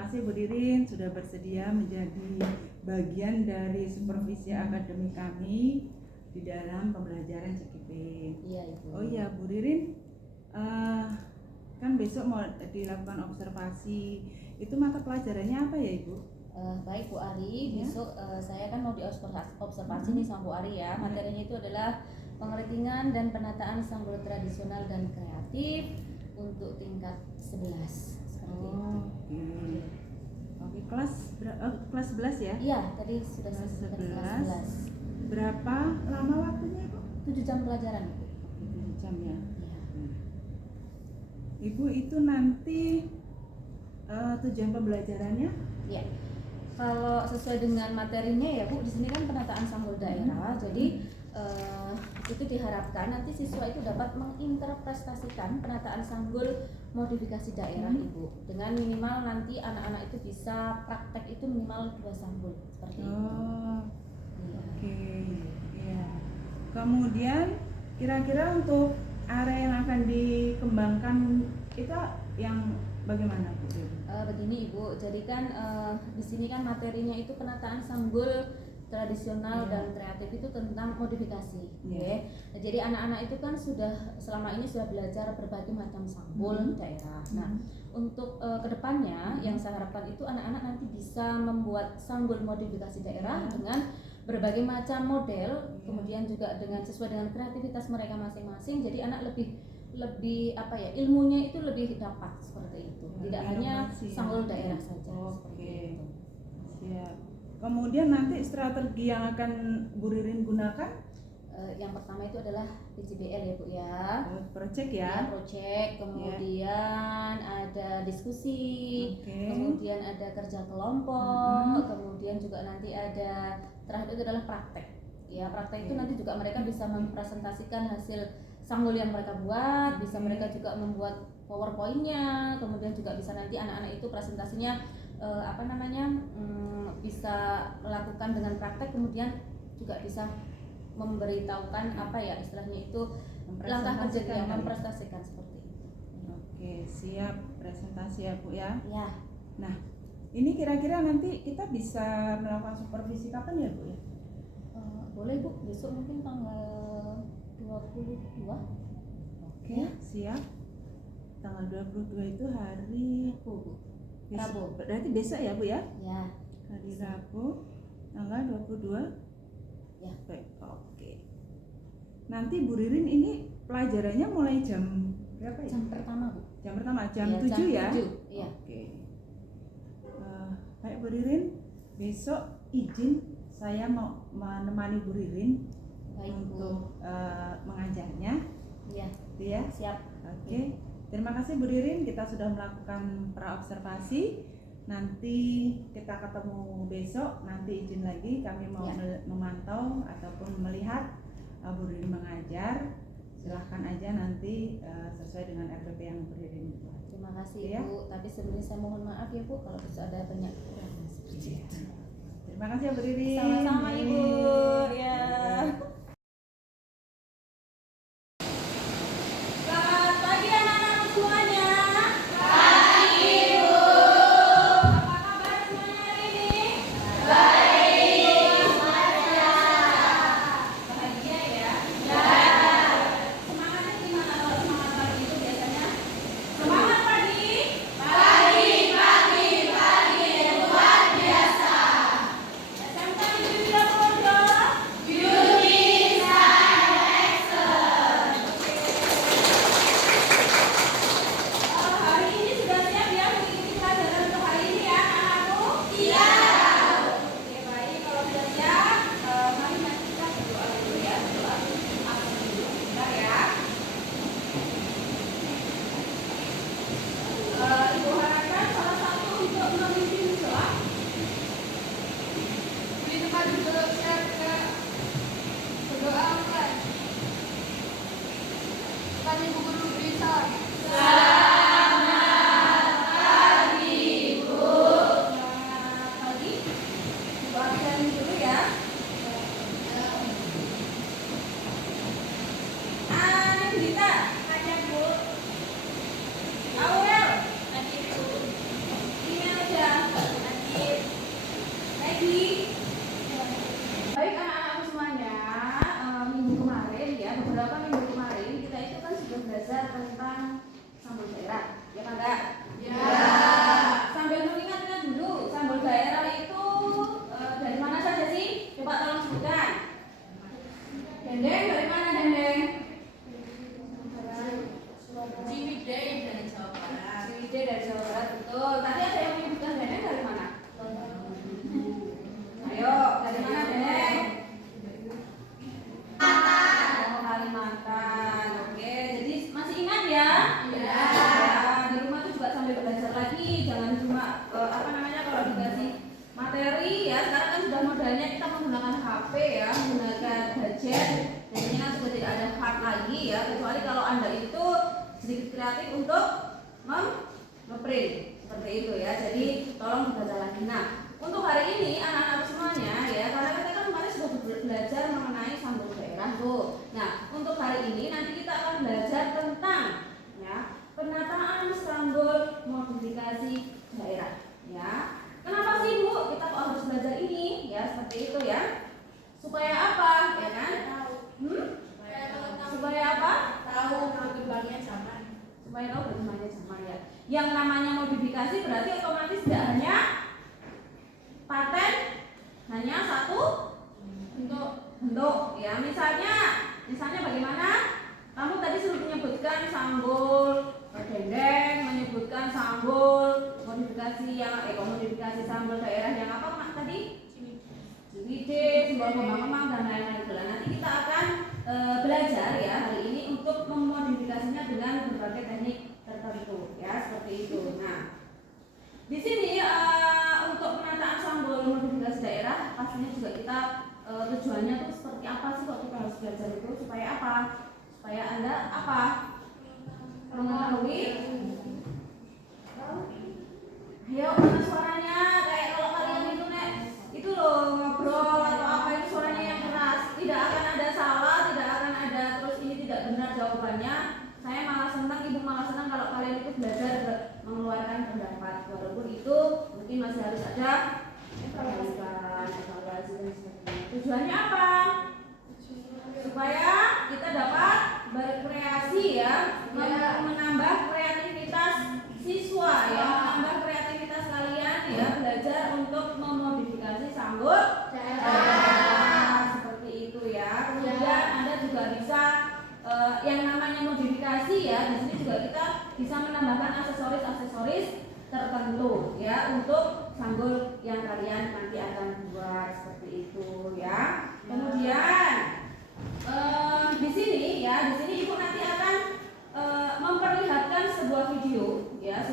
kasih Bu Ririn sudah bersedia menjadi bagian dari supervisi akademik kami di dalam pembelajaran CGP. Iya Ibu. Oh iya Bu Ririn, kan besok mau dilakukan observasi, itu mata pelajarannya apa ya Ibu? Baik Bu Ari, besok saya kan mau diobservasi nih sama Bu Ari ya. Materinya itu adalah pengertian dan penataan sanggul tradisional dan kreatif untuk tingkat 11. Oke, kelas 11 ya? Iya, tadi sudah selesai kelas 11. Berapa lama waktunya Ibu? 7 jam pelajaran. 7 jam ya? Iya. Ibu itu nanti tujuan pembelajarannya? Iya. Kalau sesuai dengan materinya ya Bu, di sini kan penataan sanggul daerah. Jadi itu diharapkan nanti siswa itu dapat menginterpretasikan penataan sanggul modifikasi daerah Ibu, dengan minimal nanti anak-anak itu bisa praktek itu minimal 2 sanggul seperti itu. Oke. Iya. Kemudian kira-kira untuk area yang akan dikembangkan itu yang bagaimana Bu? Begini Ibu, jadi kan di sini kan materinya itu penataan sanggul tradisional dan kreatif itu tentang modifikasi. Okay? Nah, jadi anak-anak itu kan selama ini sudah belajar berbagai macam sanggul daerah. Nah, untuk kedepannya yang saya harapkan itu anak-anak nanti bisa membuat sanggul modifikasi daerah dengan berbagai macam model, kemudian juga dengan sesuai dengan kreativitas mereka masing-masing. Jadi anak lebih apa ya, ilmunya itu lebih dapat seperti itu, tidak hanya sanggul daerah saja. Oke. Siap. Kemudian nanti strategi yang akan Bu Ririn gunakan? Yang pertama itu adalah PJBL ya Bu ya. Project ya? Project, kemudian ada diskusi, kemudian ada kerja kelompok, kemudian juga nanti ada terakhir itu adalah praktek. Ya, praktek itu nanti juga mereka bisa mempresentasikan hasil sanggul yang mereka buat, bisa mereka juga membuat PowerPoint-nya, kemudian juga bisa nanti anak-anak itu presentasinya bisa melakukan dengan praktek, kemudian juga bisa memberitahukan apa ya istilahnya itu langkah kerja yang mempresentasikan seperti itu. Oke, siap presentasi ya Bu ya. Ya. Nah, ini kira-kira nanti kita bisa melakukan supervisi kapan ya Bu ya? Boleh Bu, besok mungkin tanggal 22. Oke, siap. Tanggal 22 itu hari Rabu. Berarti besok ya Bu ya? Ya. Hari Rabu tanggal 22. Ya. Baik, oke. Nanti Bu Ririn ini pelajarannya mulai jam berapa ya? Jam pertama Bu. Jam pertama, jam 7 jam ya? 7, iya. Oke. Baik Bu Ririn, besok izin saya mau menemani Bu Ririn untuk mengajarnya. Iya. Ya. Siap. Oke. Terima kasih Bu Ririn, kita sudah melakukan pra-observasi. Nanti kita ketemu besok, nanti izin lagi kami mau memantau ataupun melihat Bu Ririn mengajar. Silahkan aja nanti sesuai dengan RPP yang Bu Ririn buat. Terima kasih ya Bu, tapi sebelumnya saya mohon maaf ya Bu kalau bisa ada banyak kekurangan seperti itu. Terima kasih ya Bu Ririn. Sama-sama Ibu. Ya. Aurel, email ya, kecuali kalau Anda itu sedikit kreatif untuk ngeprint seperti itu ya. Jadi tolong dibaca lagi. Nah, untuk hari ini anak-anak semuanya ya, karena kita kan kemarin sudah belajar mengenai sanggul daerah tuh. Nah, untuk hari ini nanti kita akan belajar tentang ya penataan sanggul modifikasi daerah ya. Kenapa sih Bu kita kok harus belajar ini ya, seperti itu ya? Supaya apa ya kan? Supaya apa? Tahu berbagai zaman. Supaya tahu berbagai zaman ya. Yang namanya modifikasi berarti otomatis tidak hanya paten, hanya satu bentuk ya. Misalnya bagaimana? Kamu tadi sudah menyebutkan sanggul dendeng, menyebutkan sanggul modifikasi modifikasi sanggul daerah yang apa Mak tadi? Ciwidey, simbol kembang-kembang dan lain-lain. Nanti kita akan belajar ya hari ini untuk memodifikasinya dengan berbagai teknik tertentu ya, seperti itu. Nah, di sini untuk penataan sanggul modifikasi daerah pastinya juga kita tujuannya tuh seperti apa sih kok kita harus belajar itu, supaya apa? Supaya Anda apa? Mengetahui. Ayo mana suaranya? Kayak kalau kalian itu itu loh ngobrol atau apa itu suaranya yang keras. Tidak akan ada salah, tidak akan ada terus ini tidak benar jawabannya. Saya malah senang, Ibu malah senang kalau kalian itu belajar mengeluarkan pendapat, walaupun itu mungkin masih harus ada evaluasi dan sebagainya. Tujuannya apa? Supaya kita dapat berkreasi ya, menambah kreativitas siswa ya, menambah kreativitas kalian ya, belajar untuk memodifikasi sanggul daerah seperti itu ya. Kemudian Anda juga bisa yang namanya modifikasi ya, di sini juga kita bisa menambahkan aksesoris tertentu ya untuk sanggul yang kalian nanti akan buat seperti itu ya. Kemudian di sini Ibu nanti akan memperlihatkan sebuah video ya,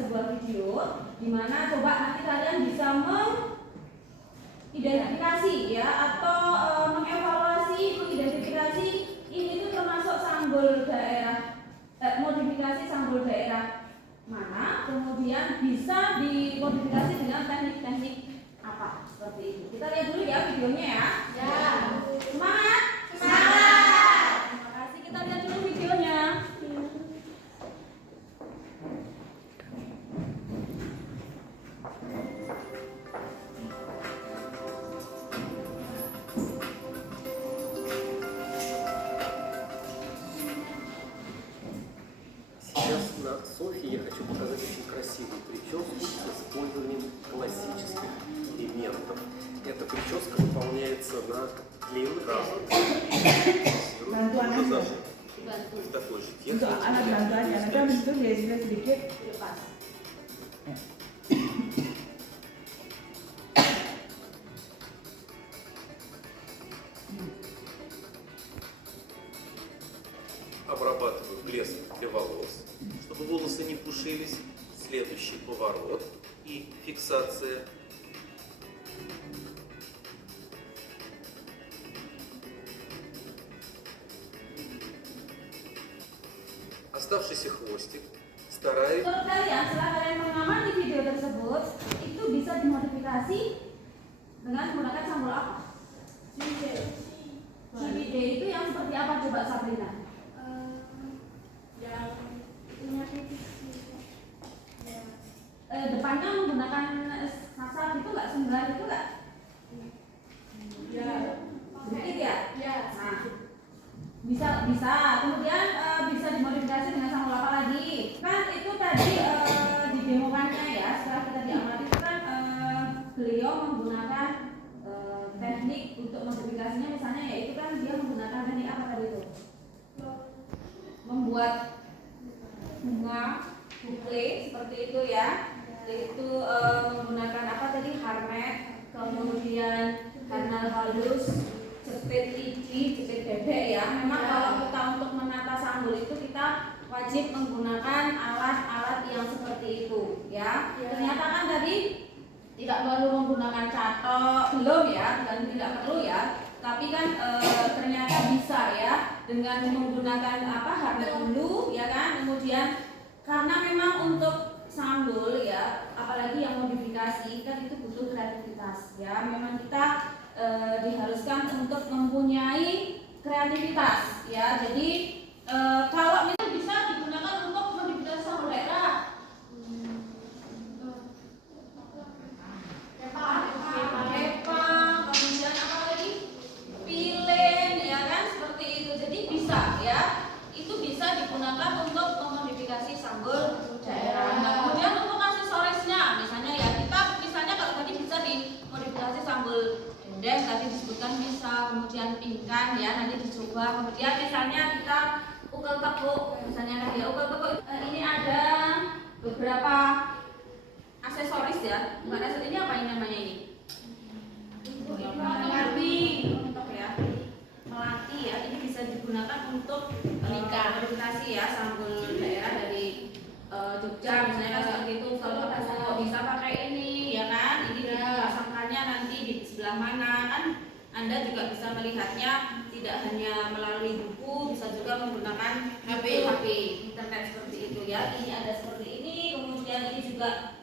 di mana coba nanti kalian bisa mengidentifikasi ya atau mengidentifikasi ini tuh termasuk sanggul daerah modifikasi sanggul daerah mana, kemudian bisa dimodifikasi dengan teknik-teknik apa, seperti itu. Kita lihat dulu ya videonya ya. Semangat. Terima kasih, kita lihat dulu videonya. Сейчас на Софье я хочу показать очень красивую прическу с использованием классических элементов. Эта прическа выполняется на длинных Bantuan aja. в такой же Untuk технике. anak bantu aja, nanti habis itu dia sedikit. Lepas. Обрабатываю блеск для волос, чтобы волосы не пушились. Следующий поворот и фиксация. Оставшийся хвостик стараюсь. Menurut kalian, setelah kalian mengamati video tersebut, itu bisa dimodifikasi dengan menggunakan sanggul apa? Ciwidey itu yang seperti apa coba Sabrina? Yang punya titik. Depannya menggunakan sasar itu nggak, sembrar itu nggak? Sedikit ya? Nah, bisa. Kemudian bisa dimodifikasi dengan sanggul apa lagi? Kan itu tadi di demokannya ya, setelah kita diamati itu kan beliau menggunakan teknik untuk modifikasinya, misalnya yaitu kan dia menggunakan teknik apa tadi itu? Membuat bunga boucle seperti itu ya. Itu menggunakan apa tadi? Harmet, kemudian kanal halus, jepit lidi, jepit bebek ya. Memang kalau kita untuk menata sanggul itu kita wajib menggunakan alat-alat yang seperti itu ya. Ternyata kan tadi tidak perlu menggunakan catok, belum ya, dan tidak perlu ya. Tapi kan ternyata bisa ya dengan menggunakan harnet dulu ya kan. Kemudian karena memang untuk sanggul ya, apalagi yang modifikasi kan itu butuh kreativitas ya. Memang kita diharuskan untuk mempunyai kreativitas ya. Jadi kalau misalnya bisa digunakan untuk modifikasi sanggul daerah. Kepang, kemudian apa lagi? Pilen ya kan, seperti itu. Jadi bisa ya. Itu bisa digunakan untuk memodifikasi sanggul daerah. Nah, kemudian untuk aksesorisnya, misalnya ya kita misalnya kalau tadi bisa dimodifikasi sanggul dendeng tadi disebutkan bisa, kemudian pingkan ya nanti dicoba. Kemudian misalnya kita ukel tepuk, misalnya ya ukel tepuk ini ada beberapa aksesoris ya. Bukan aksesoris, ini apa ini namanya ini? Melati untuk ya. Melati ya, ini bisa digunakan untuk modifikasi ya sanggul daerah dari Jogja misalnya kan seperti itu. Kalau bisa pakai ini ya kan, ini dipasangkannya nanti di sebelah mana kan. Anda juga bisa melihatnya tidak hanya melalui buku, bisa juga menggunakan HP internet seperti itu ya. Ini ada seperti ini, kemudian ini juga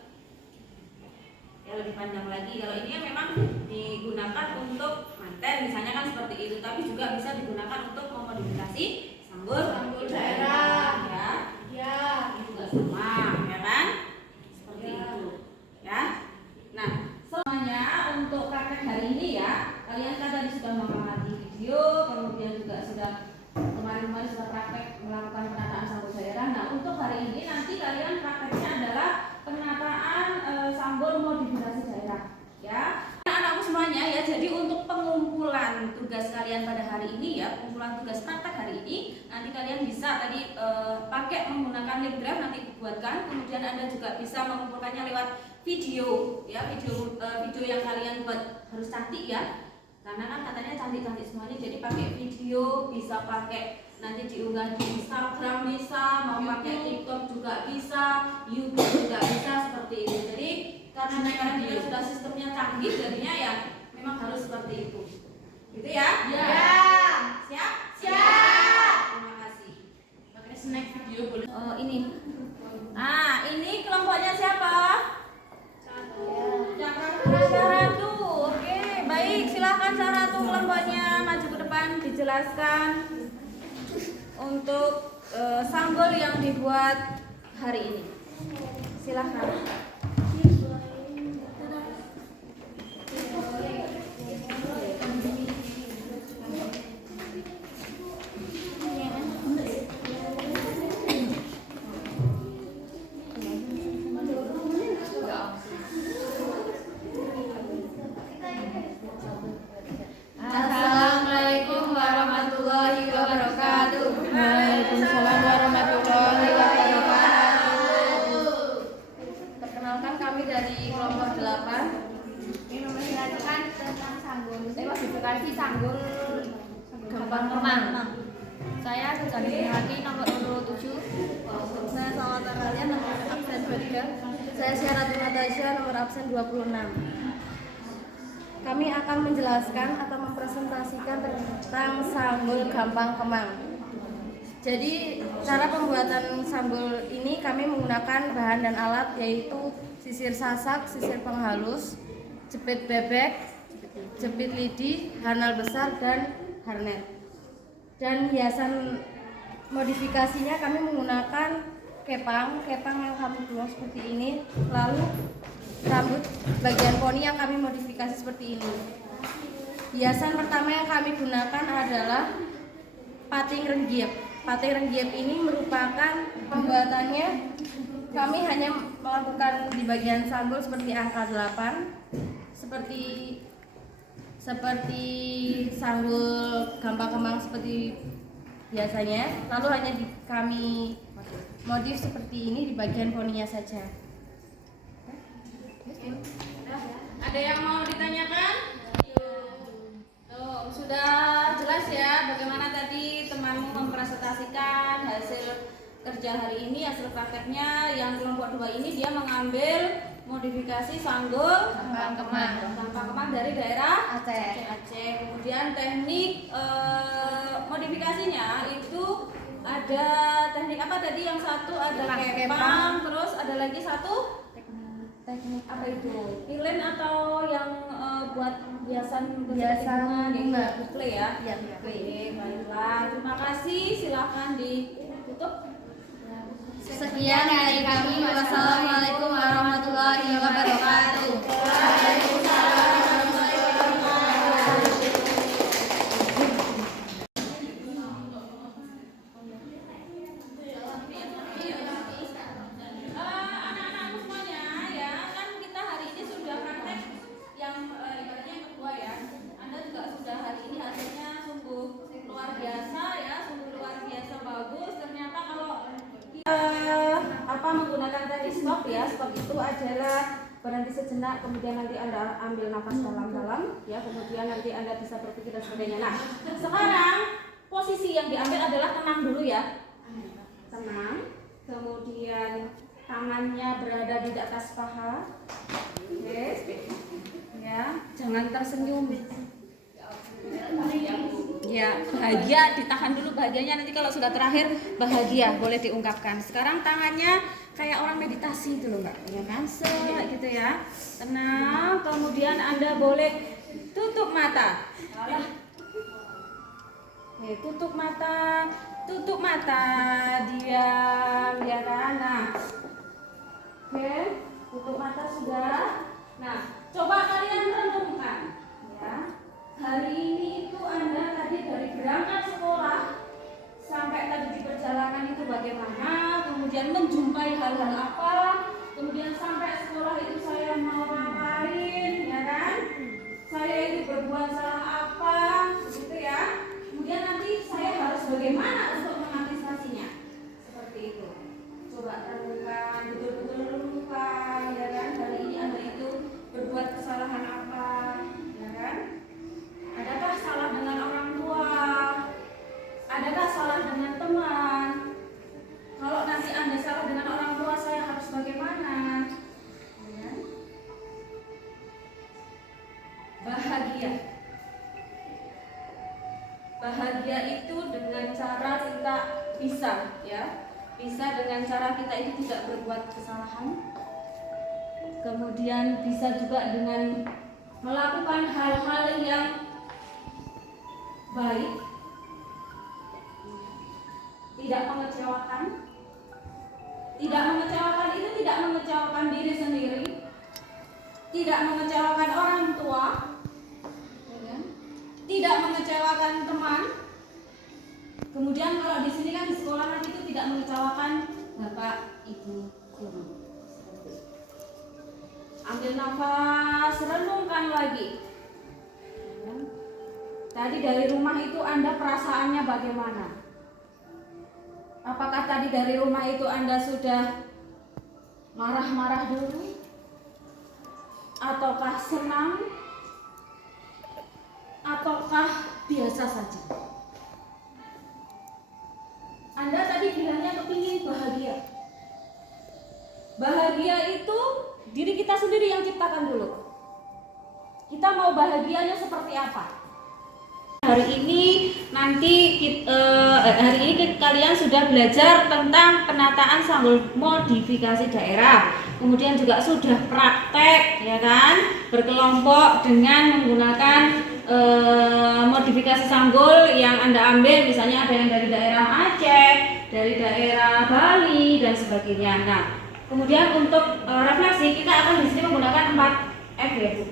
ya lebih panjang lagi. Kalau ini kan memang digunakan untuk manten misalnya kan seperti itu, tapi juga bisa digunakan untuk memodifikasi sanggul daerah ya. Ya, ini juga sama ya kan? Seperti itu ya. Nah, semuanya untuk praktek hari ini ya. Kalian kan tadi sudah mengamati video, kemudian juga sudah kemarin sudah praktek melakukan penataan sanggul daerah. Nah, untuk hari ini nanti kalian prakteknya adalah penataan sanggul modifikasi daerah ya. Anak-anakku semuanya ya, jadi untuk pengumpulan tugas kalian pada hari ini ya, pengumpulan tugas praktek hari ini nanti kalian bisa tadi pakai menggunakan link drive nanti dibuatkan. Kemudian Anda juga bisa mengumpulkannya lewat video ya, video yang kalian buat harus cantik ya, karena kan katanya cantik-cantik semuanya. Jadi pakai video, bisa pakai nanti diunggah di Instagram bisa, mau pakai TikTok juga bisa, YouTube juga bisa seperti itu. Jadi karena sekarang juga sudah sistemnya canggih, jadinya ya memang harus seperti itu. Gitu ya? Ya. Siap? Siap. Terima kasih. Pakai snack video boleh. Ini. Ini kelompoknya siapa? Saratu. Oke, baik. Silakan Saratu kelompoknya maju ke depan dijelaskan untuk sanggul yang dibuat hari ini. Silakan. Assalamualaikum warahmatullahi wabarakatuh. Waalaikumsalam warahmatullahi wabarakatuh. Perkenalkan kami dari kelompok 8. Ini membicarakan tentang sanggul. Modifikasi sanggul gampang kemang. Saya Sujani Haki nomor 27. Saya Salata kalian nomor absen 23. Saya Syaratul Natasha nomor absen 26. Kami akan menjelaskan atau mempresentasikan tentang sanggul gampang kemang. Jadi cara pembuatan sanggul ini kami menggunakan bahan dan alat yaitu sisir sasak, sisir penghalus, jepit bebek, jepit lidi, hanal besar, dan harnet. Dan hiasan modifikasinya kami menggunakan kepang yang kami buang seperti ini, lalu rambut bagian poni yang kami modifikasi seperti ini. Hiasan pertama yang kami gunakan adalah pating renggiep. Pating renggiep ini merupakan pembuatannya kami hanya melakukan di bagian sanggul seperti angka 8, seperti sanggul gampang kemang seperti biasanya, lalu hanya kami modif seperti ini di bagian poninya saja. Ada yang mau ditanyakan? Tuh, sudah jelas ya bagaimana tadi temanmu mempresentasikan hasil kerja hari ini hasil prakteknya yang kelompok 2 ini dia mengambil modifikasi sanggul Sampang Kemang dari daerah Aceh. Aceh. Kemudian teknik modifikasinya itu ada teknik apa tadi? Yang satu ada kepang, terus ada lagi satu teknik apa itu? Pilin atau yang buat hiasan bunga. bukle ya? Iya. Oke, baiklah. Terima kasih. Silakan ditutup. Sekian dari kami. Wassalamualaikum warahmatullahi wabarakatuh. Anak-anakku semuanya ya, kan kita hari ini sudah praktek yang ibaratnya yang kedua ya. Anda juga sudah hari ini hasilnya sungguh luar biasa ya, sungguh luar biasa bagus. Ternyata kalau menggunakan teknik stop ya, stop itu adalah berhenti sejenak, kemudian nanti Anda ambil nafas dalam-dalam ya, kemudian nanti Anda bisa berpikir dan sebagainya. Nah, sekarang posisi yang diambil adalah tenang dulu ya. Tenang, kemudian tangannya berada di atas paha. Oke. Ya, jangan tersenyum. Ya, bahagia ditahan dulu bahagianya, nanti kalau sudah terakhir bahagia boleh diungkapkan. Sekarang tangannya kayak orang meditasi itu loh Mbak, ya kan? Gitu ya. Tenang, kemudian Anda boleh tutup mata. Oke, tutup mata, diam, ya kan? Nah, oke, tutup mata sudah. Nah, coba kalian renungkan, ya. Hari ini itu Anda tadi dari berangkat sekolah sampai tadi di perjalanan itu bagaimana, kemudian menjumpai hal-hal apa, kemudian sampai sekolah itu saya mau ngapain, ya kan? Saya itu berbuat salah apa, begitu ya. Kemudian nanti saya harus bagaimana untuk mengantisipasinya, seperti itu. Coba renungkan, betul-betul renungkan, ya kan? Hari ini Anda itu berbuat kesalahan apa, ya kan? Adakah salah dengan orang tua? Adakah salah dengan teman? Kalau nanti Anda salah dengan orang tua, saya harus bagaimana? Ya. Bahagia. Bahagia itu dengan cara kita bisa, ya, bisa dengan cara kita itu tidak berbuat kesalahan. Kemudian bisa juga dengan melakukan hal-hal yang baik, tidak mengecewakan. Tidak mengecewakan itu tidak mengecewakan diri sendiri, tidak mengecewakan orang tua, tidak mengecewakan teman. Kemudian kalau di sini kan di sekolahan itu tidak mengecewakan bapak, ibu, guru. Ambil nafas, renungkan lagi. Tadi dari rumah itu Anda perasaannya bagaimana? Apakah tadi dari rumah itu Anda sudah marah-marah dulu? Ataukah senang? Ataukah biasa saja? Anda tadi bilangnya kepingin bahagia. Bahagia itu diri kita sendiri yang ciptakan dulu. Kita mau bahagianya seperti apa? Hari ini kalian sudah belajar tentang penataan sanggul modifikasi daerah. Kemudian juga sudah praktek, ya kan, berkelompok dengan menggunakan modifikasi sanggul yang Anda ambil, misalnya ada yang dari daerah Aceh, dari daerah Bali dan sebagainya. Nah, kemudian untuk refleksi kita akan di sini menggunakan 4F ya Bu.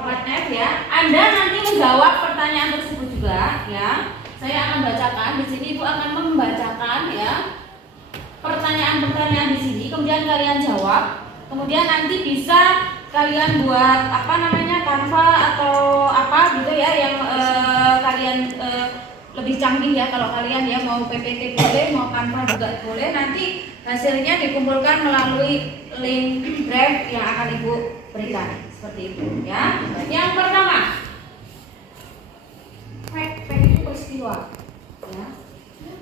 4F ya. Anda nanti menjawab pertanyaan tersebut juga ya. Saya akan bacakan di sini, Ibu akan membacakan ya pertanyaan-pertanyaan di sini, kemudian kalian jawab. Kemudian nanti bisa kalian buat Canva atau apa gitu ya yang kalian lebih canggih ya. Kalau kalian ya mau PPT boleh, mau Canva juga boleh. Nanti hasilnya dikumpulkan melalui link Drive yang akan Ibu berikan. Seperti itu ya. Yang pertama, fact itu peristiwa ya.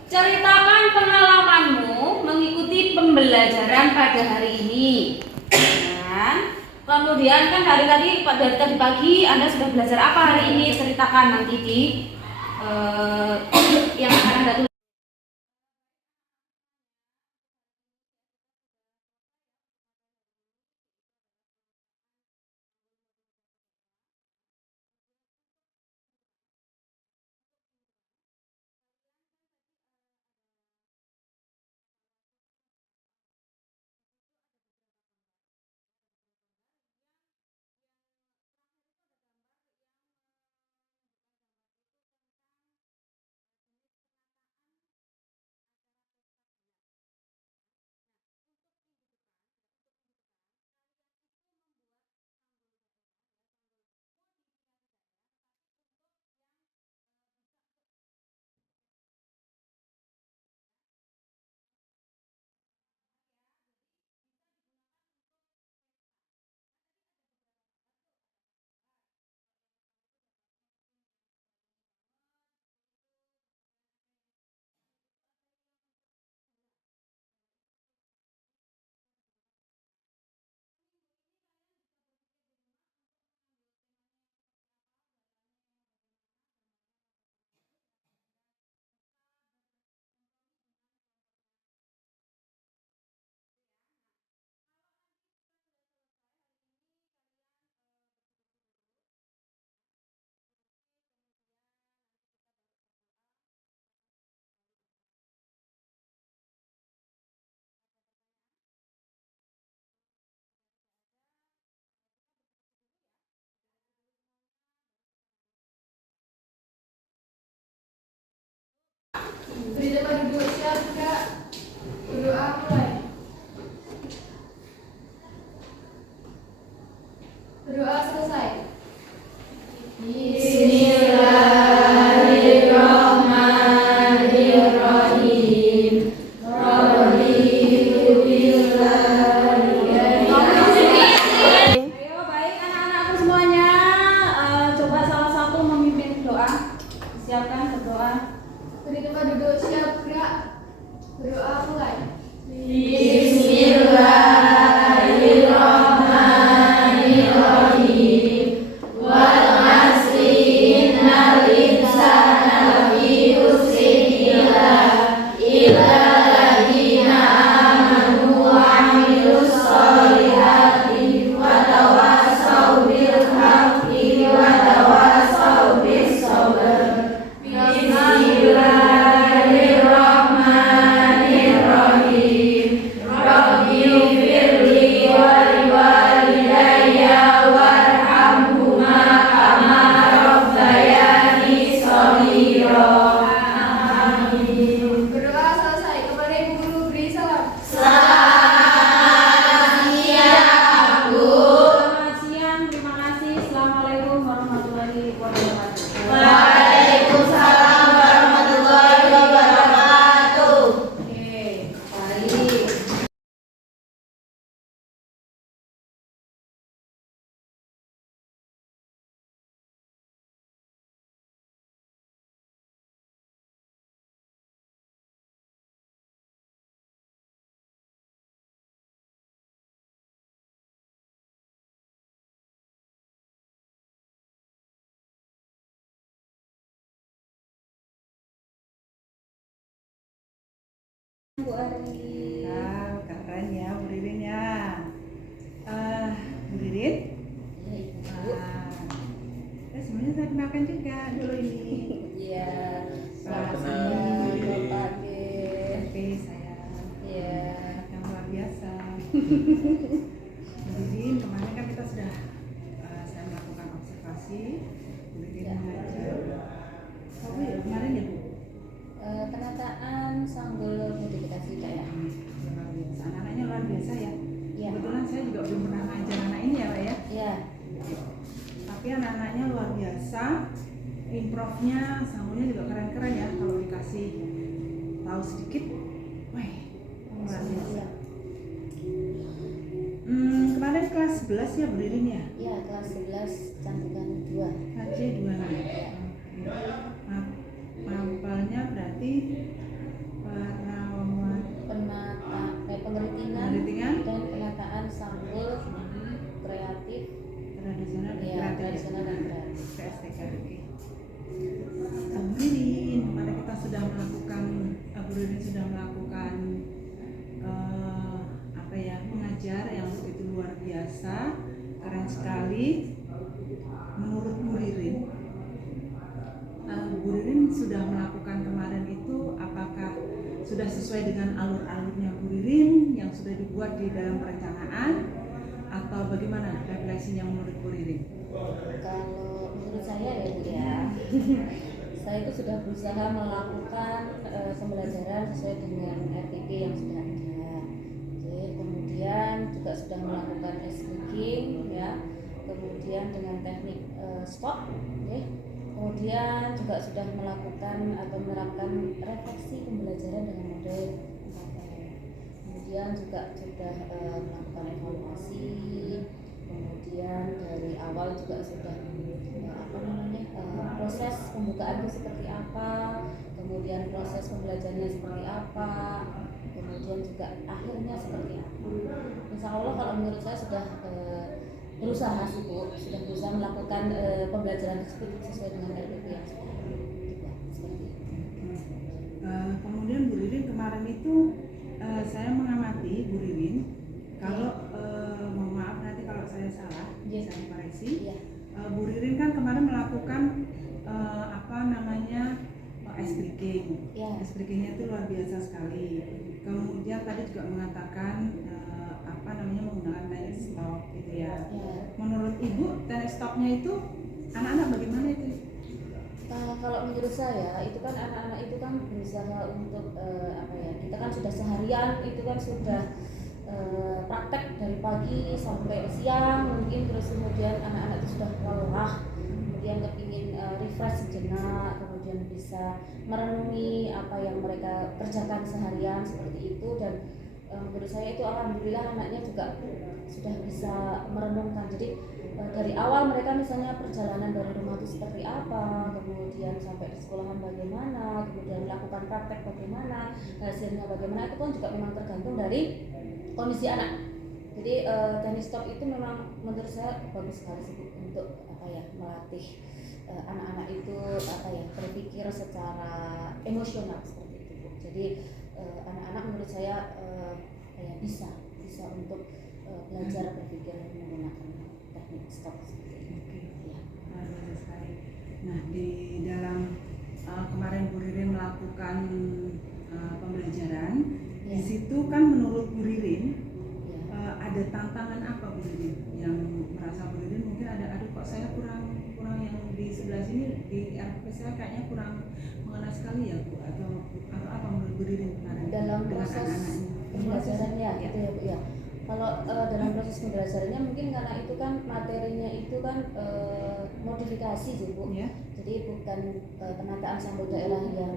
Ceritakan pengalamanmu mengikuti pembelajaran pada hari ini. Dan kemudian kan dari tadi pagi Anda sudah belajar apa hari ini? Ceritakan nanti di yang akan Anda tulis. Beri tempat duduk, siap Kak. Berdoa mulai. Berdoa selesai. Bismillahirrahmanirrahim. Ayo baik anak-anakku semuanya, coba salah satu memimpin doa. Siapkan berdoa. Beri tempat duduk, siap gerak. Berdoa mulai. Berdoa selesai. Kepada Ibu Guru beri salam. Selamat siang, terima kasih. Assalamualaikum warahmatullahi wabarakatuh. Waalaikumsalam warahmatullahi wabarakatuh. Oke, baik. Bu Ari. Wow, keren ya Bu Ririn ya. Bu Ririn. Nah, semuanya saya kenalkan juga dulu ini. Iya. Selamat siang, siang. Bapak Ge. Oke, saya Iya. yang luar biasa. Bu Ririn, kemarin kan kita sudah saya melakukan observasi. Bu Ririn Ya. mengajar. Oh Bu, ya, kemarin ya Bu? Penataan sanggul modifikasi daya. Luar biasa. Anak-anaknya luar biasa ya. Iya. Kebetulan saya juga belum pernah ngajar anak ini ya Pak ya. Iya. Tapi anak-anaknya luar biasa, improve-nya, sanggulnya juga keren-keren ya. Kalau dikasih tahu sedikit, wah luar biasa. Kemarin kelas 11 ya Bu Ririn ya? Iya, kelas 11 cantikan 2. KC 2 nih. Mapalnya berarti sudah sesuai dengan alur-alurnya Bu Ririn yang sudah dibuat di dalam perencanaan, atau bagaimana refleksinya menurut Bu Ririn? Kalau menurut saya ya Bu ya, saya itu sudah berusaha melakukan pembelajaran sesuai dengan RPP yang sudah ada. Oke, kemudian juga sudah melakukan speaking ya, kemudian dengan teknik stop, oke. Kemudian juga sudah melakukan atau menerapkan refleksi pembelajaran dengan model 4M. Kemudian juga sudah melakukan evaluasi. Kemudian dari awal juga sudah proses pembukaan itu seperti apa, kemudian proses pembelajarannya seperti apa, kemudian juga akhirnya seperti apa. Insya Allah kalau menurut saya sudah berusaha sih Bu, sudah berusaha melakukan pembelajaran tersebut sesuai dengan RPP yang sudah ada. Seperti itu. Kemudian Bu Ririn kemarin itu saya mengamati Bu Ririn, kalau mohon maaf nanti kalau saya salah, bisa dikoreksi. Bu Ririn kan kemarin melakukan ice breaking. Ice breakingnya itu luar biasa sekali. Kemudian tadi juga mengatakan menggunakan teknik stop gitu ya. Menurut Ibu teknik stopnya itu anak-anak bagaimana itu? Kalau menurut saya itu kan anak-anak itu kan berusaha untuk kita kan sudah seharian itu kan sudah praktek dari pagi sampai siang mungkin, terus kemudian anak-anak itu sudah lelah, kemudian kepingin refresh sejenak, kemudian bisa merenungi apa yang mereka kerjakan seharian seperti itu. Dan menurut saya itu alhamdulillah anaknya juga sudah bisa merenungkan. Jadi dari awal mereka misalnya perjalanan dari rumah itu seperti apa, kemudian sampai di sekolahan bagaimana, kemudian melakukan praktek bagaimana, hasilnya bagaimana, itu kan juga memang tergantung dari kondisi anak. Jadi teknik stop itu memang menurut saya bagus sekali sih untuk melatih anak-anak itu berpikir secara emosional seperti itu Bu. Jadi anak-anak menurut saya bisa untuk belajar berpikir menggunakan teknik stop seperti itu. Ya. Nah, di dalam kemarin Bu Ririn melakukan pembelajaran, di situ kan menurut Bu Ririn ada tantangan apa Bu Ririn yang merasa Bu Ririn mungkin aduh kok saya kurang yang di sebelah sini di RPP saya kayaknya kurang mengenal sekali ya Bu, atau apa menurut Bu Ririn kemarin dalam proses pembelajarannya gitu ya Bu ya. Kalau dalam proses pembelajarannya mungkin karena itu kan materinya itu kan modifikasi sih Bu ya. Jadi bukan penataan sampul daerah yang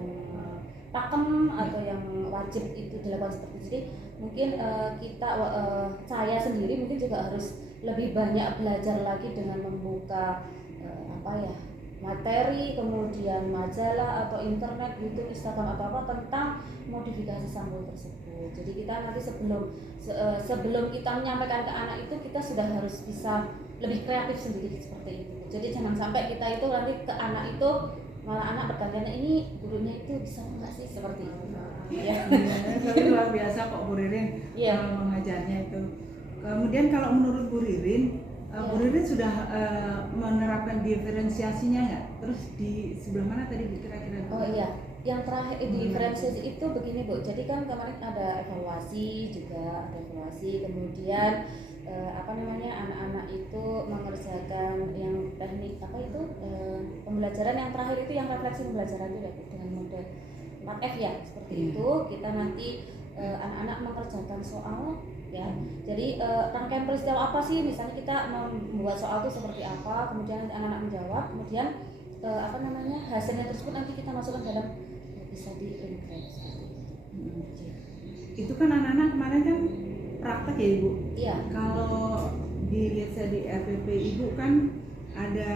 pakem atau yang wajib itu dilakukan seperti itu. Jadi mungkin saya sendiri mungkin juga harus lebih banyak belajar lagi dengan membuka materi, kemudian majalah atau internet, YouTube, Instagram atau apa tentang modifikasi sampul tersebut. Jadi kita nanti sebelum kita menyampaikan ke anak itu kita sudah harus bisa lebih kreatif sendiri seperti itu. Jadi jangan sampai kita itu nanti ke anak itu malah anak bertanya ini gurunya itu bisa nggak sih seperti itu. Ya. Tapi luar biasa kok Bu Ririn mengajarnya itu. Kemudian kalau menurut Bu Ririn, Bu Ririn sudah menerapkan diferensiasinya nggak? Terus di sebelah mana tadi kira-kira? Oh iya, yang terakhir diferensiasi itu begini Bu. Jadi kan kemarin ada evaluasi, kemudian anak-anak itu mengerjakan yang teknik pembelajaran yang terakhir itu yang refleksi pembelajaran itu dengan model 4F ya seperti itu. Kita nanti anak-anak mengerjakan soal ya. Jadi rangkaian peristiwa apa sih, misalnya kita membuat soal itu seperti apa, kemudian anak-anak menjawab, kemudian hasilnya tersebut nanti kita masukkan dalam bisa di-impress. Itu kan anak-anak kemarin kan praktek ya Ibu? Iya. Kalau dilihat saya di RPP Ibu kan ada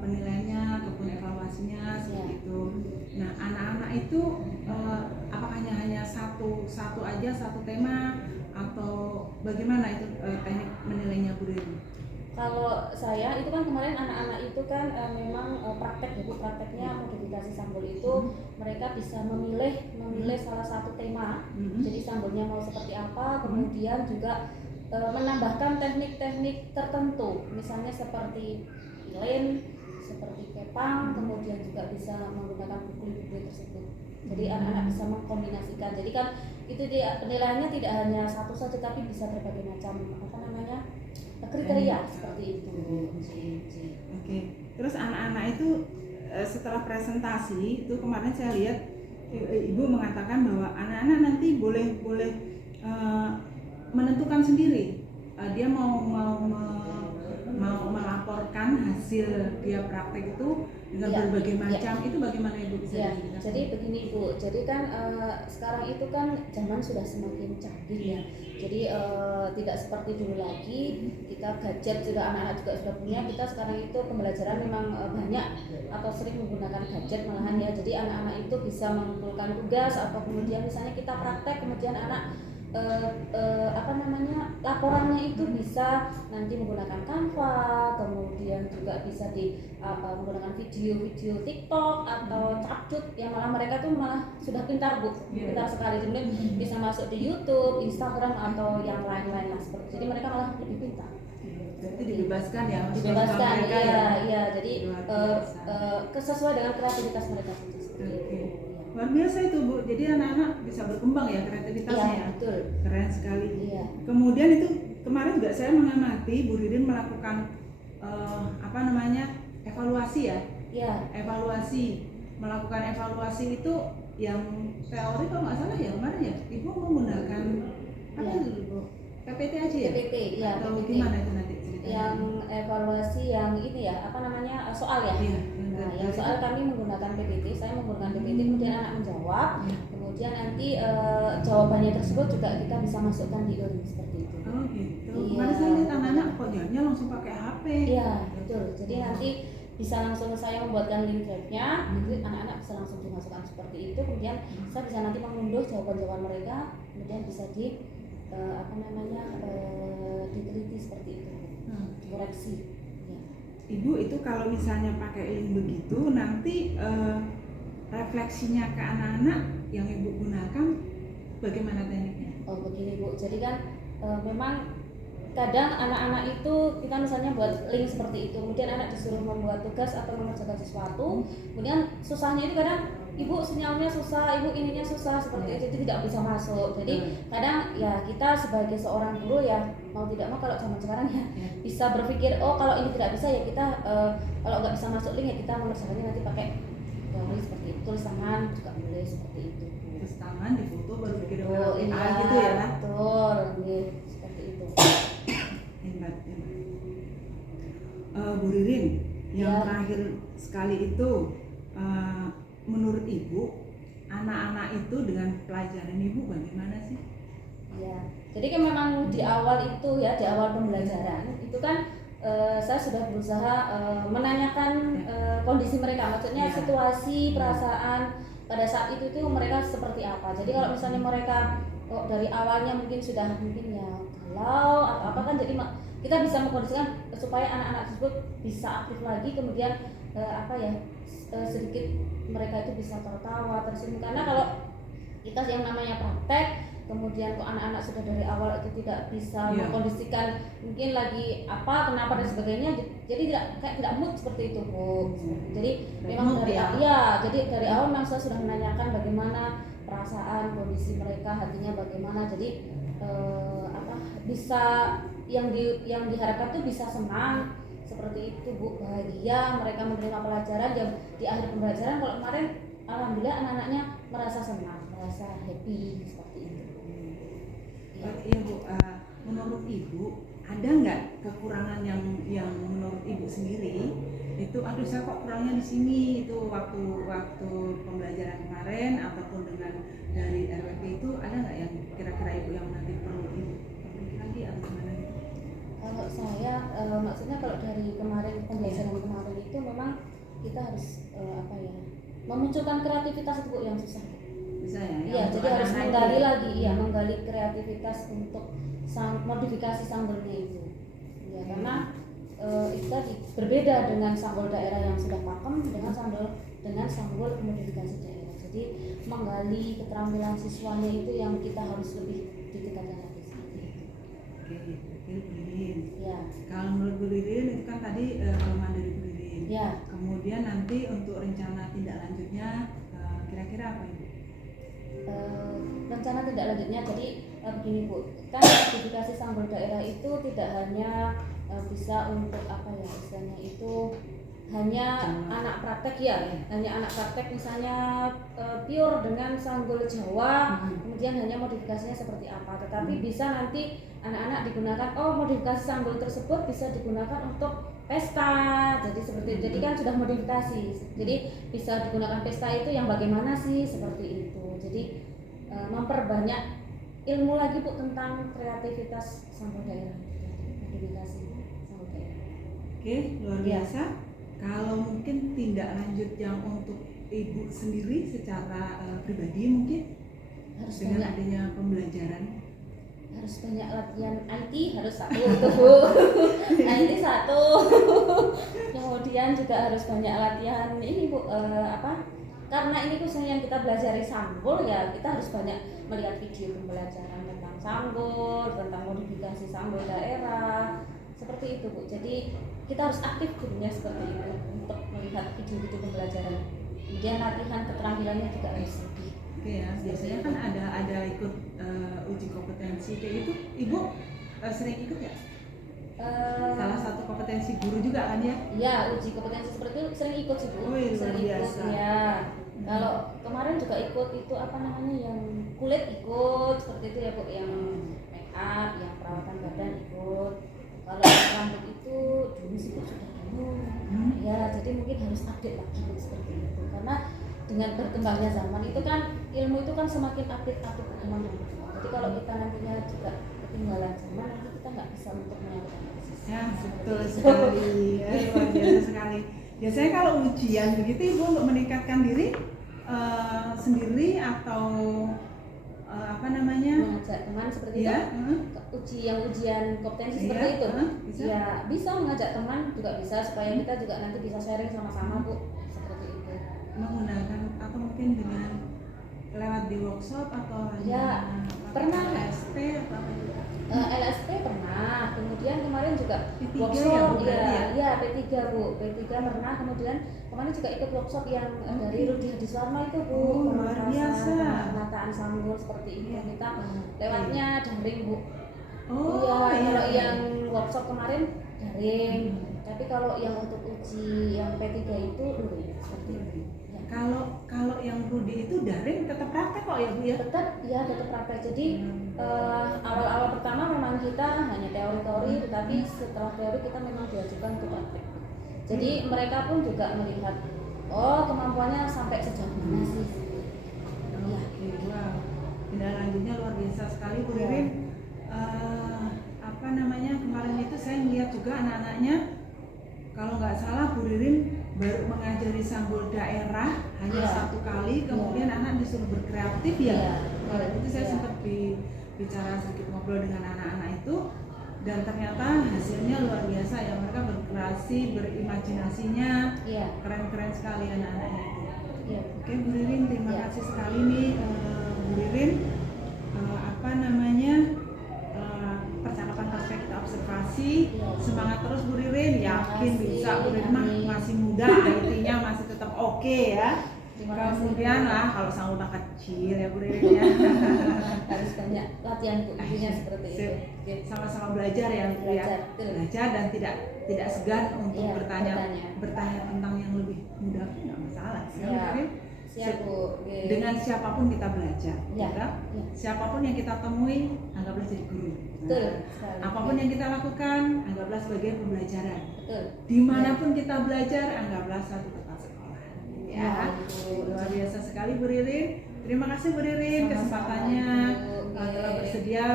penilaiannya ataupun evaluasinya seperti itu. Nah, anak-anak itu apakah hanya satu aja satu tema atau bagaimana itu teknik menilainya Bu Ririn? Kalau saya itu kan kemarin anak-anak itu kan memang praktek ya Bu, prakteknya modifikasi sampul itu mereka bisa memilih salah satu tema. Jadi sampulnya mau seperti apa, kemudian juga menambahkan teknik-teknik tertentu, misalnya seperti lem, seperti kepang, kemudian juga bisa menggunakan buku-buku tersebut. Jadi anak-anak bisa mengkombinasikan. Jadi kan itu penilaiannya tidak hanya satu saja, tapi bisa berbagai macam kriteria seperti itu. Oke. Terus anak-anak itu setelah presentasi itu kemarin saya lihat Ibu mengatakan bahwa anak-anak nanti boleh menentukan sendiri dia mau melaporkan hasil dia praktek itu dengan Ya, berbagai ya. macam. Itu bagaimana Ibu bisa Ya, dijelaskan? jadi begini Bu, jadi kan sekarang itu kan zaman sudah semakin canggih ya. Jadi tidak seperti dulu lagi kita gadget sudah anak-anak juga sudah punya. Kita sekarang itu pembelajaran memang banyak atau sering menggunakan gadget malahan ya. Jadi anak-anak itu bisa mengumpulkan tugas atau kemudian misalnya kita praktek kemudian anak laporannya itu bisa nanti menggunakan Canva, kemudian juga bisa menggunakan video TikTok atau Capcut yang malah mereka tuh malah sudah pintar Bu, pintar sekali. Kemudian bisa masuk di YouTube, Instagram atau yang lain-lain lah seperti. Jadi mereka malah lebih pintar. Berarti dibebaskan ya? Dibebaskan, mereka iya. Jadi luar biasa. sesuai dengan kreativitas mereka saja seperti itu. Oke. Luar biasa itu Bu, jadi anak-anak bisa berkembang ya kreativitasnya Iya, ya. betul. Keren sekali. Iya. Kemudian itu kemarin juga saya mengamati Bu Ririn melakukan evaluasi ya. Iya. Melakukan evaluasi itu yang teori kalau nggak salah ya kemarin ya. Ibu menggunakan apa Iya. itu Bu? PPT aja ya? PPT, ya. Atau PPT. gimana itu nanti ceritanya? Yang evaluasi yang ini ya, soal ya. Iya. Nah, yang soal kami menggunakan PPT, saya menggunakan PPT, kemudian anak menjawab, Iya. kemudian nanti jawabannya tersebut juga kita bisa masukkan di link seperti itu. Oh gitu. Iya. Kemarin saya lihat anak-anak kok jawabnya langsung pakai HP. Iya, betul. Jadi nanti bisa langsung saya membuatkan link drive-nya, jadi anak-anak bisa langsung dimasukkan seperti itu, kemudian saya bisa nanti mengunduh jawaban-jawaban mereka, kemudian bisa diteliti seperti itu, koreksi. Ya. Ibu itu kalau misalnya pakai link begitu nanti refleksinya ke anak-anak yang Ibu gunakan bagaimana tekniknya? Oh begini Bu, jadi kan memang kadang anak-anak itu kita misalnya buat link seperti itu, kemudian anak disuruh membuat tugas atau mengerjakan sesuatu, kemudian susahnya itu kadang ibu sinyalnya susah, ibu ininya susah seperti itu, jadi tidak bisa masuk. Jadi kadang ya kita sebagai seorang guru ya mau tidak mau kalau zaman sekarang ya bisa berpikir kalau ini tidak bisa ya kita kalau nggak bisa masuk link ya kita mengerjakannya nanti pakai teori seperti itu, tulis tangan juga boleh seperti itu. Tulis tangan di foto baru bikin Oh WA iya, gitu ya? betul, seperti itu. Hebat. Bu Ririn, yang Ya. terakhir sekali itu menurut Ibu anak-anak itu dengan pelajaran Ibu bagaimana sih? Ya, jadi kan memang di awal itu ya, di awal pembelajaran itu kan saya sudah berusaha menanyakan kondisi mereka, maksudnya situasi, perasaan pada saat itu mereka seperti apa. Jadi kalau misalnya mereka dari awalnya mungkin sudah ya galau atau apa kan, jadi kita bisa mengkondisikan supaya anak-anak tersebut bisa aktif lagi, kemudian sedikit mereka itu bisa tertawa, tersenyum. Karena kalau kita yang namanya praktek, kemudian kok anak-anak sudah dari awal itu tidak bisa mengkondisikan mungkin lagi kenapa dan sebagainya, jadi tidak mood seperti itu Bu. Jadi memang jadi dari awal memang saya sudah menanyakan bagaimana perasaan, kondisi mereka, hatinya bagaimana. Jadi bisa yang diharapkan tuh bisa senang seperti itu Bu, bahagia mereka menerima pelajaran yang di akhir pembelajaran. Kalau kemarin alhamdulillah anak-anaknya merasa senang, merasa happy seperti itu. Iya Bu, menurut Ibu ada nggak kekurangan yang menurut Ibu sendiri itu saya kok kurangnya di sini itu waktu pembelajaran kemarin ataupun dengan dari RWP itu ada nggak yang kira-kira Ibu yang nanti perlu Ibu perbaiki lagi atau gimana gitu? Kalau saya maksudnya kalau dari pembelajaran kemarin itu memang kita harus memunculkan kreativitas itu Bu yang susah. Bisa ya? Iya, jadi harus menggali lagi, menggali kreativitas untuk modifikasi sambelnya itu. Ya, karena itu tadi berbeda dengan sanggul daerah yang sudah pakem dengan sanggul modifikasi daerah. Jadi menggali keterampilan siswanya itu yang kita harus lebih ditingkatkan lagi. Oke, Bu Ririn. Ya. Kalau menurut Bu Ririn itu kan tadi kelemahan dari Bu Ririn. Ya. Kemudian nanti untuk rencana tindak lanjutnya kira-kira apa ini? rencana tindak lanjutnya. Jadi begini Bu, kan modifikasi sanggul daerah itu tidak hanya bisa untuk apa ya istilahnya itu hanya anak praktek ya, hanya anak praktek misalnya pure dengan sanggul Jawa, kemudian hanya modifikasinya seperti apa, tetapi bisa nanti anak-anak digunakan, modifikasi sanggul tersebut bisa digunakan untuk pesta, jadi seperti itu. Jadi kan sudah modifikasi, jadi bisa digunakan pesta itu yang bagaimana sih seperti itu. Jadi memperbanyak ilmu lagi Bu tentang kreativitas sanggul daerah, modifikasi sanggul daerah. Oke, luar biasa. Kalau mungkin tindak lanjut yang untuk Ibu sendiri secara pribadi mungkin Harus dengan banyak, adanya pembelajaran. harus banyak latihan IT, harus satu tuh Bu. IT satu. Kemudian juga harus banyak latihan ini Bu, karena ini khususnya yang kita belajar di sanggul ya, kita harus banyak melihat video pembelajaran tentang sanggul, tentang modifikasi sanggul daerah, seperti itu Bu. Jadi kita harus aktif gurunya seperti itu untuk melihat video-video pembelajaran. Kemudian latihan keterampilannya juga harus lebih. Oke ya, biasanya kan ada ikut uji kompetensi kayak gitu. Ibu sering ikut ya? Salah satu kompetensi guru juga kan ya? Ya, uji kompetensi seperti itu sering ikut sih Bu. Wih, luar Sering ikut biasa. ya. Kalau kemarin juga ikut itu apa namanya yang kulit ikut seperti itu ya Bu, yang make up, yang perawatan badan ikut. Kalau yang rambut itu dulu sih Bu, sudah dulu. Ya, jadi mungkin harus update lagi Bu, seperti itu. Karena dengan berkembangnya zaman itu kan ilmu itu kan semakin update berkembang. Jadi kalau kita nantinya juga ketinggalan zaman, nanti kita nggak bisa untuk menyambut. Ya, betul sekali. Ya, luar biasa sekali. Biasanya kalau ujian begitu Ibu untuk meningkatkan diri sendiri atau apa namanya? Mengajak teman seperti Ya, itu. Ujian kompetensi Iya, seperti itu. bisa. Ya, bisa mengajak teman juga bisa supaya kita juga nanti bisa sharing sama-sama Bu. Seperti itu. Menggunakan atau mungkin dengan lewat di workshop atau hanya Ya, pernah. LSP atau apa juga? LSP pernah, kemudian kemarin juga P3 workshop ya, Bu, berarti ya? ya P3 Bu, P3 pernah, kemudian kemarin juga ikut workshop yang dari Rudi Hadiswarno itu Bu, Oh, luar biasa. penataan sanggul seperti itu. Iya. Kita lewatnya daring Bu. Oh, Iya, kalau iya. yang workshop kemarin daring, tapi kalau yang untuk uji yang P3 itu luring seperti itu. Ya. Kalau yang Rudi itu daring tetap praktek kok ya Bu ya? Tetap praktek. Jadi awal-awal pertama memang kita hanya teori-teori, tetapi setelah teori kita memang diajukan untuk praktek. Jadi mereka pun juga melihat, kemampuannya sampai sejauh mana sih? Iya. Oke, wow. Tindak lanjutnya luar biasa sekali Bu Iya. Ririn. Apa namanya, kemarin itu saya lihat juga anak-anaknya, kalau nggak salah Bu Ririn baru mengajari sanggul daerah hanya Iya. satu kali, kemudian anak disuruh berkreatif ya. Iya. Kemarin itu saya Iya. sempat bicara sedikit ngobrol dengan anak-anak itu, dan ternyata hasilnya luar biasa ya, mereka berkreasi, berimajinasinya, Iya. keren-keren sekali anak-anaknya itu. Iya. Oke Bu Ririn, terima Ya. kasih sekali nih Bu Ririn. Apa namanya, percakapan kita observasi. Ya. Semangat terus Bu Ririn, Terima yakin kasih. bisa. Bu Ririn mah Amin. masih muda, IT-nya masih tetap oke ya. Terima kasih. Kemudian lah kalau sang udah kecil ya Bu Ririn ya. Harus banyak latihan Bu, intinya seperti itu. Sip. Oke. Sama-sama belajar ya Bu ya. Belajar, betul. Belajar dan tidak segan untuk Iya, bertanya tentang yang lebih muda pun nggak masalah ya Bu Siap. Ririn. Siap Bu. Oke. Dengan siapapun kita belajar, Ya. ya. Ya. Siapapun yang kita temui, anggaplah jadi guru. Betul Nah, sekali. apapun yang kita lakukan, anggaplah sebagai pembelajaran. Betul. Dimanapun kita belajar, anggaplah suatu tempat sekolah. Ya, Ya, Bu. luar biasa sekali Bu Ririn. Terima kasih Bu Ririn Sama-sama, kesempatannya Bu. telah bersedia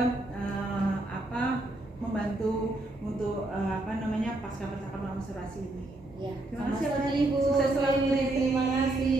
membantu untuk pasca percakapan observasi ini. Ya. Terima kasih Sama-sama, Bu Ririn. Ibu. Sukses selalu Bu Ririn. Terima kasih.